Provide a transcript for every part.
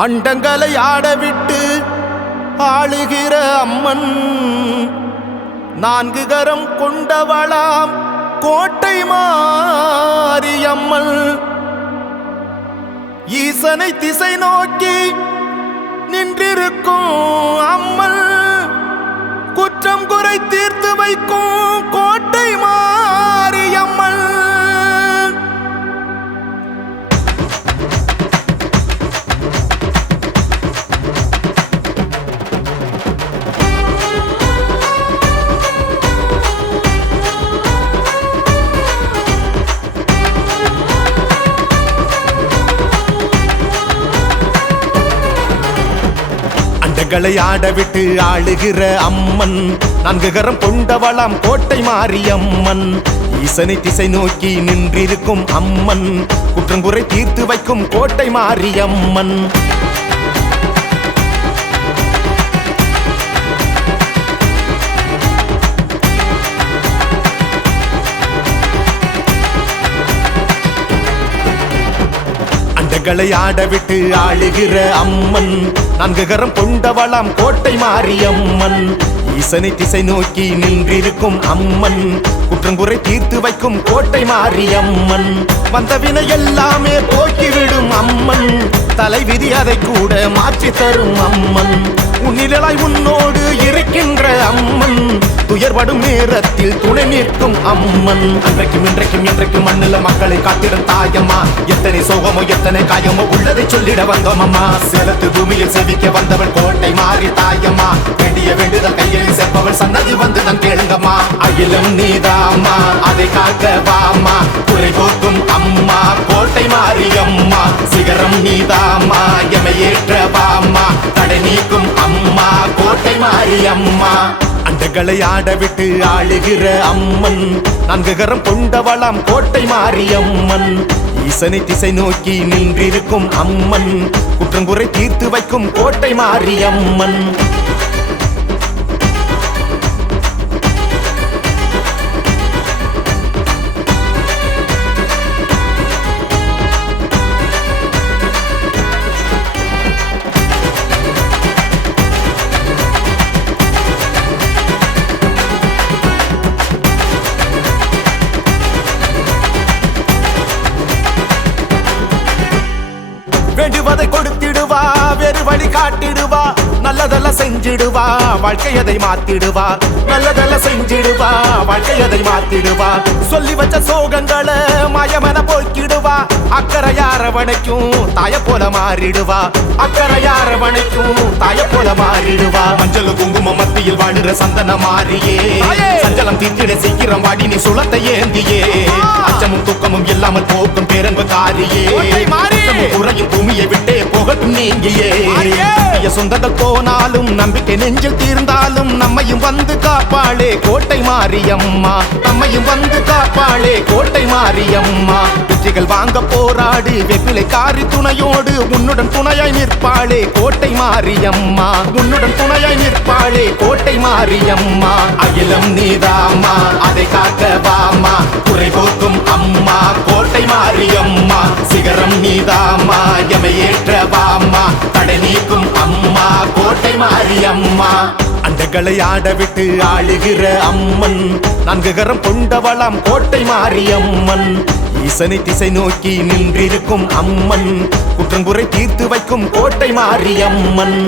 அண்டங்களை ஆடவிட்டு ஆளுகிற அம்மன், நான்கு கரம் கொண்டவளாம் கோட்டை மாரியம்மன். ஈசனை திசை நோக்கி நின்றிருக்கும் அம்மன், குற்றம் குறை தீர்த்து வைக்கும் கோட்டை மாரியம்மன். அண்டங்களை ஆடவிட்டு ஆளுகிற அம்மன், நான்கு கரம் கொண்டவளாம் கோட்டை மாரியம்மன். ஈசனை திசை நோக்கி நின்றிருக்கும் அம்மன், குற்றங்குறை தீர்த்து வைக்கும் கோட்டை மாரியம்மன். அண்டங்களை ஆடவிட்டு ஆளுகிற அம்மன், நான்கு கரம் கொண்டவளாம் கோட்டை மாரியம்மன். ஈசனை திசை நோக்கி நின்றிருக்கும் அம்மன், குற்றங்குறை தீர்த்து வைக்கும் கோட்டை மாரியம்மன். வந்த வினை எல்லாமே போக்கிவிடும் அம்மன், தலைவிதி அதை கூட மாற்றி தரும் அம்மன். உன்னிலாய் உன்னோடு இருக்கின்ற அம்மன், துயர்படும் நேரத்தில் துணை நிற்கும் அம்மன். அன்றைக்கும் இன்றைக்கும் என்றைக்கும் மண்ணில மக்களை காத்திடும் தாயம்மா, எத்தனை சோகமோ எத்தனை காயமோ உள்ளதை சொல்லிட வந்தோம் அம்மா. சேலத்து பூமியில் செவிக்க வந்தவள் கோட்டை மாறி தாயம்மா, வேண்டிய வேண்டுதல் கையில் சேர்ப்பவள் சன்னதி வந்து நான் கேளுங்கம்மா. அகிலம் நீதாம்மா, அதை காக்க வாமா, குறை போக்கும் அம்மா கோட்டை மாரியம்மா. சிகரம் நீதாம்மா, எமை ஏற்ற வாமா, தடை நீக்கும் அம்மா கோட்டை மாரியம்மா. அண்டங்களை ஆடவிட்டு ஆளுகிற அம்மன், நான்கு கரம் கொண்டவளாம் கோட்டை மாரியம்மன். ஈசனை திசை நோக்கி நின்றிருக்கும் அம்மன், குற்றங்குறை தீர்த்து வைக்கும் கோட்டை மாரியம்மன். வேண்டுவதை கொடுத்திடுவா, வேறு வழி காட்டிடுவா, நல்லதெல்லாம் செஞ்சிடுவா, வாழ்க்கையதை மாத்திடுவா. நல்லதெல்லாம் செஞ்சிடுவா, வாழ்க்கையதை மாத்திடுவா. சொல்லி வச்ச சோகங்களை மாயமன போக்கிடுவா, அக்கறை யாரவணைக்கும் தாய போல மாறிடுவா. அக்கறை யாரவணைக்கும் தாய போல மாறிடுவா. மஞ்சள் குங்குமம் மத்தியில் வாடுற சந்தன மாறியே, சஞ்சலம் தீர்த்திட சீக்கிரம் வாடி நீ சுளத்தை ஏந்தியே. அச்சமும் தூக்கமும் இல்லாமல் போக்கும் பேரன்பு காரியே, குறையும் பூமியை விட்டே போகட்டும் நீங்கியே. சொந்தங்கள் போனாலும் நம்பிக்கை நெஞ்சில் தீர்ந்தாலும் நம்மையும் வந்து காப்பாளே கோட்டை மாரியம்மா. நம்மையும் வந்து காப்பாளே கோட்டை மாரியம்மா. வெற்றிகள் வாங்க போராடு வெப்பிலை காரி துணையோடு, உன்னுடன் துணையாய் நிற்பாளே கோட்டை மாரியம்மா. உன்னுடன் துணையாய் நிற்பாளே கோட்டை மாரியம்மா. அகிலம் நீதாம்மா, அதை காக்க வாமா, குறை போக்கும் அம்மா கோட்டை மாரியம்மா. சிகரம் நீதாம்மா, எமை ஏற்ற வாமா, தடை நீக்கும் அம்மா கோட்டை மாரியம்மா. அண்டங்களை ஆடவிட்டு ஆளுகிற அம்மன், நான்கு கரம் கொண்டவளாம் கோட்டை மாரியம்மன். ஈசனை திசை நோக்கி நின்றிருக்கும் அம்மன், குற்றங்குறை தீர்த்து வைக்கும் கோட்டை மாரியம்மன்.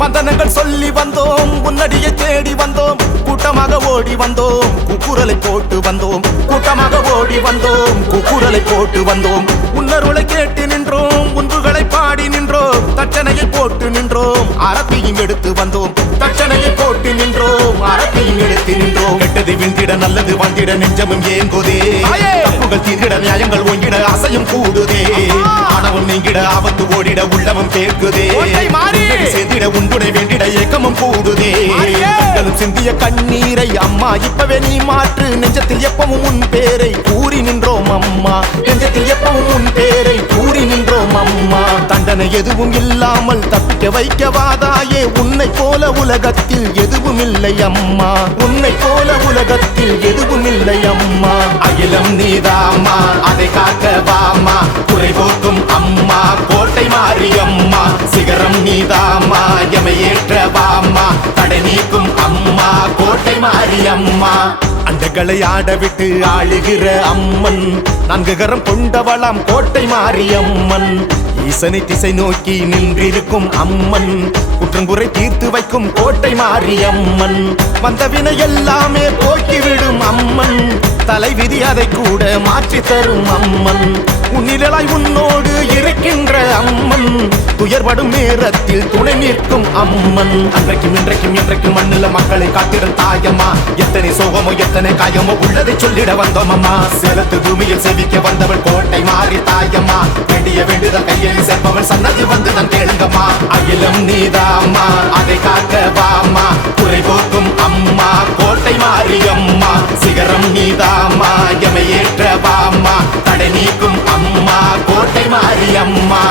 வந்தனங்கள் சொல்லி வந்தோம், உன்னடியை தேடி வந்தோம், கூட்டமாக ஓடி வந்தோம், குக்குரலை போட்டு வந்தோம். கூட்டமாக ஓடி வந்தோம், குக்குரலை போட்டு வந்தோம். உன்னருளை கேட்டு நின்றோம், ஒன்றுகளை பாடி நின்றோம், தட்சணையை போட்டு நின்றோம், அரத்தியும் எடுத்து வந்தோம். தட்சணையை போட்டு நின்றோம், அரத்தியும் எடுத்து நின்றோம். கெட்டது வீழ்ந்திட நல்லது வாழ்ந்திட நெஞ்சமும் ஏங்குதே, தப்புகள் தீர்ந்திட நியாயங்கள் ஓங்கிட ஆசையும் கூடுதே. ஆனவன் நீங்கிட ஆபத்து ஓடிட உள்ளவன் கேட்குதே, சேர்ந்திட உண்டுடை வேண்டிட ஏக்கமும் கூடுதே. காலம் சிந்திய கண்ணீரை அம்மா இப்பவே நீ மாற்று. நெஞ்சத்தில் எப்பவும் உன் பேரை கூறி நின்றோம் அம்மா, நெஞ்சத்தில் எப்பவும் உன் பேரை கூறி நின்றோம் அம்மா. தண்டனை எதுவும் இல்லாமல் தப்பிக்க வைக்கவாதாயே, உன்னை போல உலகத்தில் எதுவும் இல்லை அம்மா, உன்னை போல உலகத்தில் எதுவும் இல்லை அம்மா. அகிலம் நீதாமா அதை காக்க வாமா, குறை போக்கும் அம்மா கோட்டை மாரியம்மா. சிகரம் நீதாமா எமை ஏற்ற வாமா, தடை நீக்கும் அம்மா கோட்டை மாரியம்மா. அண்டகளை ஆடவிட்டு ஆளுகிற அம்மன், நான்கு கரம் கொண்டவளாம் கோட்டை மாரியம்மன். ஈசனை திசை நோக்கி நின்றிருக்கும் அம்மன், குற்றங்குறை தீர்த்து வைக்கும் கோட்டை மாரியம்மன். வந்த வினை எல்லாமே போக்கிவிடும் அம்மன், தலைவிதி அதை கூட மாற்றி தரும் அம்மன். உன்னிழலாய் உன்னோடு இருக்கின்ற அம்மன், துயர்படும் நேரத்தில் துணை நிற்கும் அம்மன். அன்றைக்கும் இன்றைக்கும் என்றைக்கும் மண்ணில மக்களை காத்திடும் தாயம்மா. எத்தனை சோகமோ எத்தனை காயமோ உள்ளதை சொல்லிட வந்தோம் அம்மா. சேலத்து பூமியில் செவிக்க வந்தவள் கோட்டை மாறி தாயம்மா. வேண்டிய வேண்டுதல் கையில் சேர்ப்பவள் சன்னதி வந்து நான் கேளுங்கம்மா. அகிலம் நீதாம்மா அதை காக்க வாமா, குறை போக்கும் அம்மா கோட்டை மாரியம்மா. சிகரம் நீதாம்மா எமை ஏற்ற வாமா, தடை நீக்கும் அம்மா கோட்டை மாரியம்மா.